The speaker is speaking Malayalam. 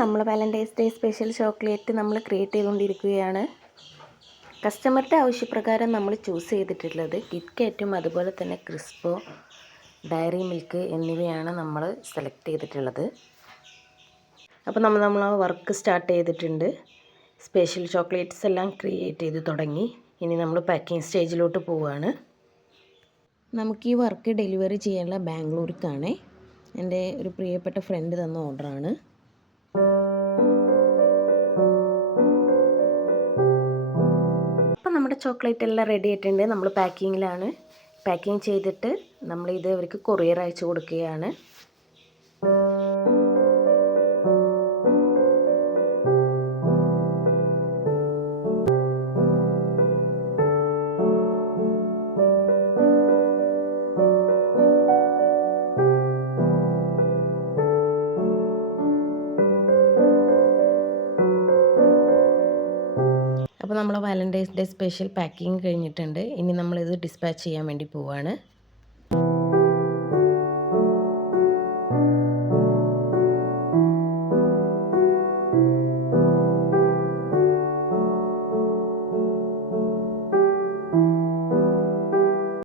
നമ്മൾ വാലൻറ്റൈൻസ് ഡേ സ്പെഷ്യൽ ചോക്ലേറ്റ് നമ്മൾ ക്രിയേറ്റ് ചെയ്തുകൊണ്ടിരിക്കുകയാണ്. കസ്റ്റമറുടെ ആവശ്യപ്രകാരം നമ്മൾ ചൂസ് ചെയ്തിട്ടുള്ളത് കിറ്റ്കാറ്റും അതുപോലെ തന്നെ ക്രിസ്പോ, ഡയറി മിൽക്ക് എന്നിവയാണ് നമ്മൾ സെലക്ട് ചെയ്തിട്ടുള്ളത്. അപ്പോൾ നമ്മൾ ആ വർക്ക് സ്റ്റാർട്ട് ചെയ്തിട്ടുണ്ട്. സ്പെഷ്യൽ ചോക്ലേറ്റ്സ് എല്ലാം ക്രിയേറ്റ് ചെയ്ത് തുടങ്ങി. ഇനി നമ്മൾ പാക്കിംഗ് സ്റ്റേജിലോട്ട് പോവുകയാണ്. നമുക്ക് ഈ വർക്ക് ഡെലിവറി ചെയ്യാനുള്ള ബാംഗ്ലൂർക്കാണ്. എൻ്റെ ഒരു പ്രിയപ്പെട്ട ഫ്രണ്ട് തന്ന ഓർഡറാണ്. അപ്പം നമ്മുടെ ചോക്ലേറ്റ് എല്ലാം റെഡി ആയിട്ടുണ്ട്. നമ്മൾ പാക്കിങ്ങിലാണ്. പാക്കിങ് ചെയ്തിട്ട് നമ്മളിത് അവർക്ക് കൊറിയർ അയച്ചു കൊടുക്കുകയാണ്. അപ്പോൾ നമ്മൾ വാലൻറ്റൈൻസ് ഡേ സ്പെഷ്യൽ പാക്കിങ് കഴിഞ്ഞിട്ടുണ്ട്. ഇനി നമ്മളിത് ഡിസ്പാച്ച് ചെയ്യാൻ വേണ്ടി പോവുകയാണ്.